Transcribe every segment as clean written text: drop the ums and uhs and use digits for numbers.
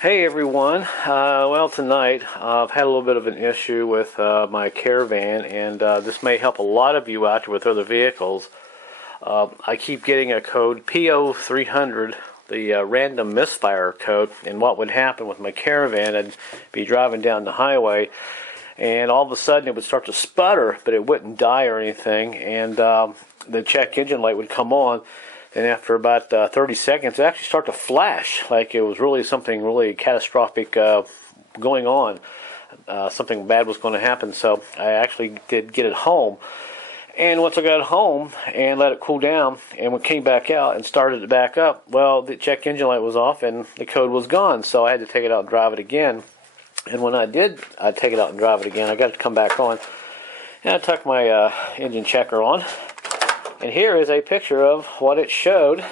Hey everyone. Well, tonight I've had a little bit of an issue with my caravan, and this may help a lot of you out there with other vehicles. I keep getting a code PO300, the random misfire code, and what would happen with my caravan, I'd be driving down the highway, and all of a sudden it would start to sputter, but it wouldn't die or anything, and the check engine light would come on. And after about 30 seconds, it actually started to flash like it was really something really catastrophic going on. Something bad was going to happen. So I actually did get it home. And once I got it home and let it cool down and we came back out and started it back up, well, the check engine light was off and the code was gone. So I had to take it out and drive it again. And when I did take it out and drive it again, I got it to come back on. And I tucked my engine checker on. And here is a picture of what it showed.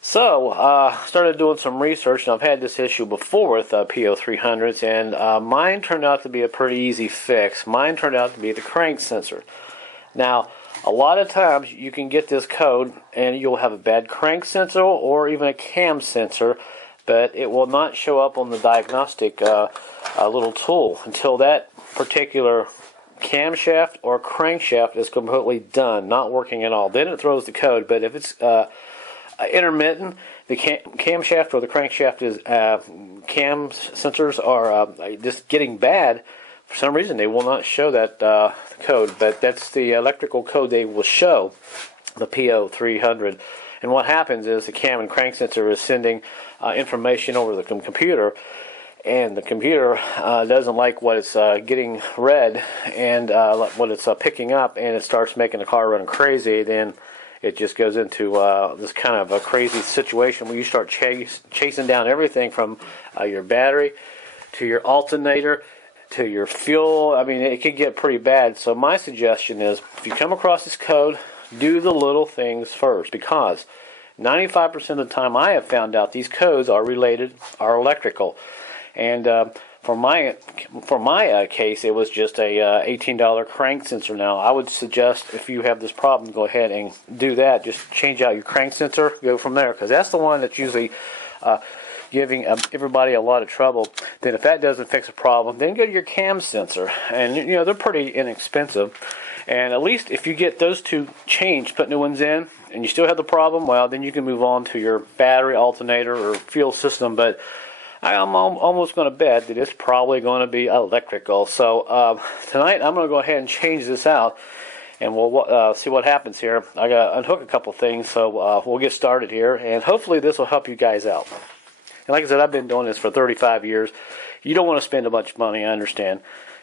So, started doing some research, and I've had this issue before with PO300s, and mine turned out to be a pretty easy fix. Mine turned out to be the crank sensor. Now, a lot of times you can get this code, and you'll have a bad crank sensor or even a cam sensor, but it will not show up on the diagnostic little tool until that particular camshaft or crankshaft is completely done, not working at all. Then it throws the code, but if it's intermittent, the camshaft or the crankshaft is cam sensors are just getting bad. For some reason, they will not show that code, but that's the electrical code they will show, the PO300. And what happens is the cam and crank sensor is sending information over the computer, and the computer doesn't like what it's getting read and what it's picking up, and it starts making the car run crazy. Then it just goes into this kind of a crazy situation where you start chasing down everything from your battery to your alternator to your fuel. I mean, it can get pretty bad. So my suggestion is, if you come across this code, do the little things first, because 95% of the time I have found out these codes are electrical. And for my case, it was just a $18 crank sensor. Now, I would suggest, if you have this problem, go ahead and do that. Just change out your crank sensor, go from there, because that's the one that's usually giving everybody a lot of trouble. Then if that doesn't fix a problem, then go to your cam sensor. And, you know, they're pretty inexpensive. And at least if you get those two changed, put new ones in, and you still have the problem, well, then you can move on to your battery, alternator, or fuel system. But I'm almost going to bet that it's probably going to be electrical. So tonight I'm going to go ahead and change this out, and we'll see what happens here. I got to unhook a couple things, so we'll get started here, and hopefully this will help you guys out. And like I said, I've been doing this for 35 years. You don't want to spend a bunch of money, I understand.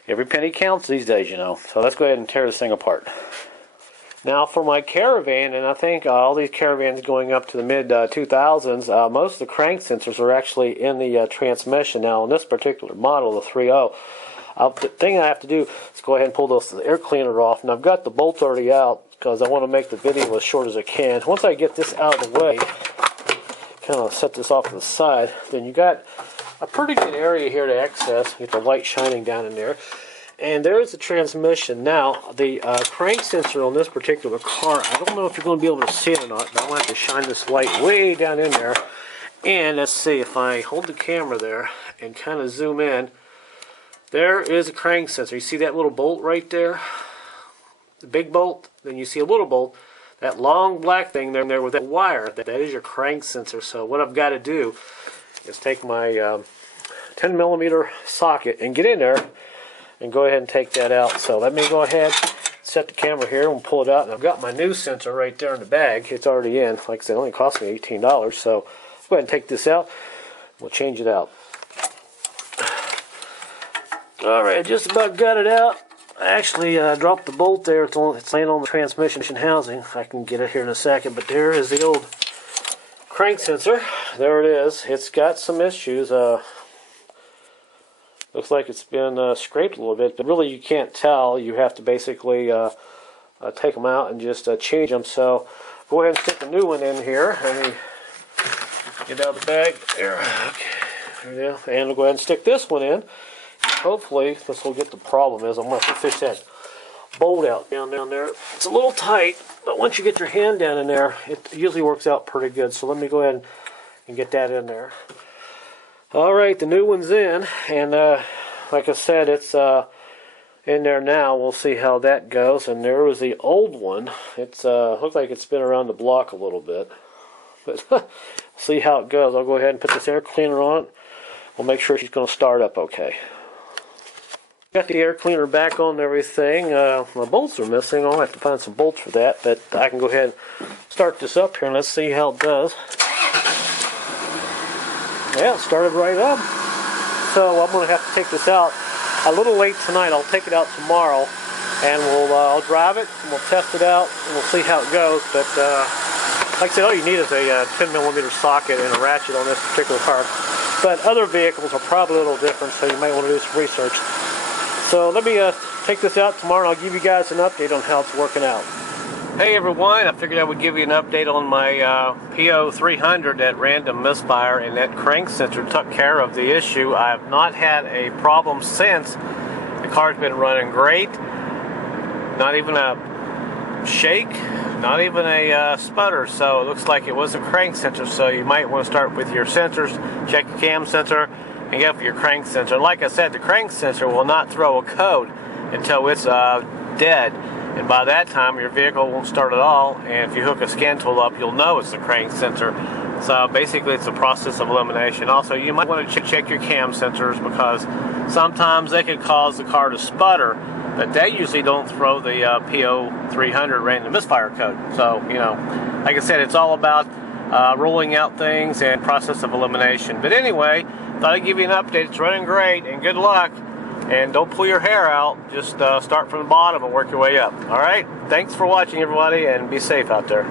Every penny counts these days, you know. So let's go ahead and tear this thing apart. Now for my caravan, and I think all these caravans going up to the mid-2000s, most of the crank sensors are actually in the transmission. Now on this particular model, the 3.0, the thing I have to do is go ahead and pull the air cleaner off. And I've got the bolt already out because I want to make the video as short as I can. Once I get this out of the way, kind of set this off to the side, then you got a pretty good area here to access. Get the light shining down in there. And there's the transmission. Now, the crank sensor on this particular car, I don't know if you're going to be able to see it or not, but I'm going to have to shine this light way down in there. And let's see, if I hold the camera there and kind of zoom in, there is a crank sensor. You see that little bolt right there? The big bolt? Then you see a little bolt. That long black thing there with that wire, that is your crank sensor. So what I've got to do is take my 10 millimeter socket and get in there and go ahead and take that out. So let me go ahead, set the camera here and pull it out. And I've got my new sensor right there in the bag. It's already in. Like I said, it only cost me $18. So let's go ahead and take this out. We'll change it out. Alright, just about got it out. I actually dropped the bolt there. It's laying on the transmission housing. I can get it here in a second. But there is the old crank sensor. There it is. It's got some issues. Looks like it's been scraped a little bit, but really you can't tell. You have to basically take them out and just change them. So go ahead and stick a new one in here. Let me get out of the bag. There. Okay. There we go. And we'll go ahead and stick this one in. Hopefully this will get the problem is I'm going to have to fish that bolt out down there. It's a little tight, but once you get your hand down in there, it usually works out pretty good. So let me go ahead and get that in there. All right, the new one's in, and like I said, it's in there now. We'll see how that goes. And there was the old one. It's looks like it's been around the block a little bit, but see how it goes. I'll go ahead and put this air cleaner on it. We'll make sure she's going to start up okay. Got the air cleaner back on and everything. My bolts are missing. I'll have to find some bolts for that, but I can go ahead and start this up here and let's see how it does. Yeah, it started right up. So I'm going to have to take this out a little late tonight. I'll take it out tomorrow, and I'll drive it and we'll test it out and we'll see how it goes. But like I said, all you need is a 10mm socket and a ratchet on this particular car. But other vehicles are probably a little different, so you might want to do some research. So let me take this out tomorrow, and I'll give you guys an update on how it's working out. Hey everyone, I figured I would give you an update on my PO300 that random misfire, and that crank sensor took care of the issue. I have not had a problem since. The car's been running great. Not even a shake, not even a sputter, so it looks like it was a crank sensor. So you might want to start with your sensors, check your cam sensor, and get for your crank sensor. Like I said, the crank sensor will not throw a code until it's dead, and by that time your vehicle won't start at all, and if you hook a scan tool up, you'll know it's the crank sensor. So basically it's a process of elimination. Also, you might want to check your cam sensors, because sometimes they can cause the car to sputter, but they usually don't throw the PO300 random misfire code. So, you know, like I said, it's all about rolling out things and process of elimination. But anyway, thought I'd give you an update. It's running great, and good luck. And don't pull your hair out. Just start from the bottom and work your way up. All right? Thanks for watching, everybody, and be safe out there.